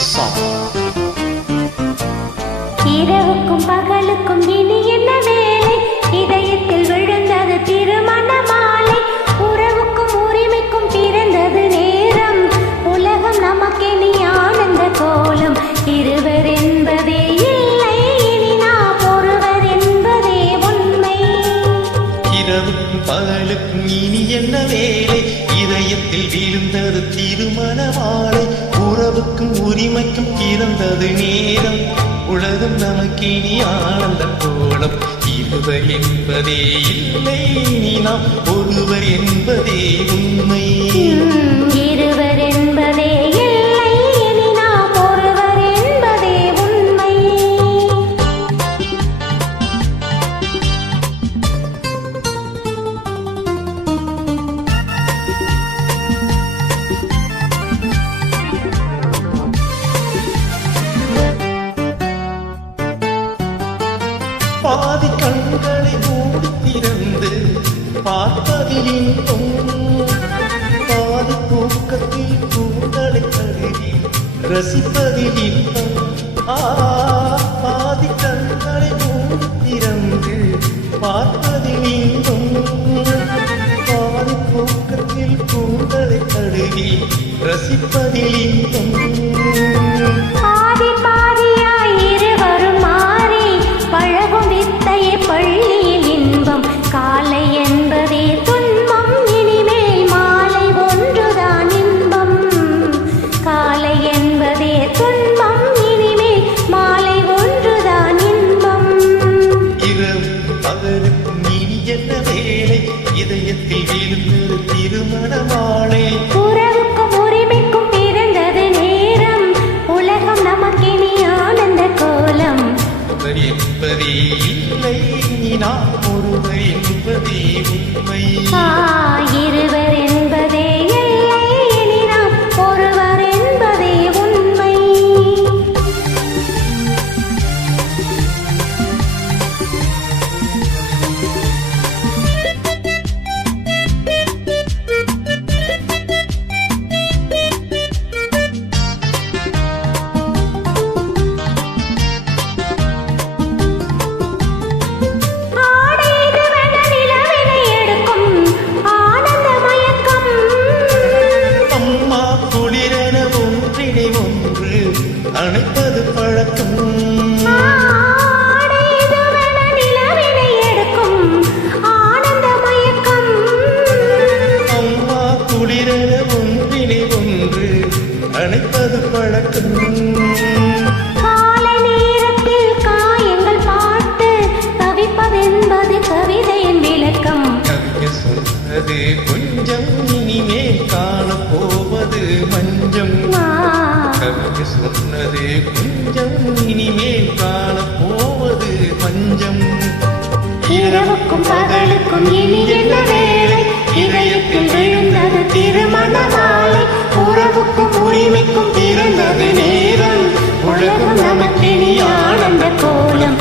song. இரவுக்கும் பகலுக்கும் இனி என்ன வேலை? இதயத்தில் விழுந்தது திருமண மாலை. உறவுக்கும் உரிமைக்கும் பிறந்தது நேரம். உலகம் நமக்கெனி ஆனந்த கோலம். இருவர் என்பதே இல்லை, இனி நாம் ஒருவர் என்பதே உண்மை. இரவுக்கும் பகலுக்கும் இனி என்ன வேலை? இதயத்தில் விழுந்தது திருமண மாலை. உறவுக்கும் உரிமைக்கும் பிறந்தது நேரம். உலகம் நமக்கினி ஆனந்த கோலம். இருவர் என்பதே இல்லை, இனி நாம் ஒருவர் என்பதே உண்மை. இருவர் என்பதே இல்லை, இனி நாம் ஒருவர் என்பதே உண்மை. பாதி கண்களை மூடி திறந்து பார்ப்பதில் இன்பம். பாதி தூக்கத்தில் பூக்களை கருவி ரசிப்பதில் இன்பம். பாதி கண்களை மூடி திறந்து பார்ப்பதில் இன்பம். பாதி தூக்கத்தில் பூக்களை கருவி ரசிப்பதில் இன்பம். பள்ளியில் இன்பம் காலை என்பதே துன்பம். இனிமேல் மாலை ஒன்றுதான் இன்பம். காலை என்பதே துன்பம். இனிமேல் மாலை ஒன்றுதான் இன்பம். இரவு பகலுக்கும் இனி என்ன வேலை? இதயத்தில் விழுந்தது திருமண மாலை. உறவுக்கும் உரிமைக்கும் பிறந்தது நேரம். உலகம் நமக்கினி ஆனந்த கோலம். என்பதே இல்லை, நாம் ஒருவர் என்பதே உண்மை. இருவர் என்பதே இல்லை, இனி நாம் ஒருவர் என்பதே உண்மை. அணைப்பது பழக்கம். நிலவினை எடுக்கும் ஆனந்த மயக்கம். அம்மா குளிரென ஒன்றினை ஒன்று அணைப்பது பழக்கம். காலை நேரத்தில் காயங்கள் பார்த்து தவிப்பதென்பது கவிதையின் விளக்கம். கவிஞர் சொன்னது கொஞ்சம், இனிமேல் காணப்போவது மஞ்சம். கவிஞர் சொன்னது கொஞ்சம், இனிமேல் காணப்போவது பஞ்சம். இரவுக்கும் பகலுக்கும் இனி என்ன வேலை? இதயத்தில் விழுந்தது திருமண மாலை. உறவுக்கும் உரிமைக்கும் பிறந்தது நேரம். உலகம் நமக்கினி ஆனந்த கோலம்.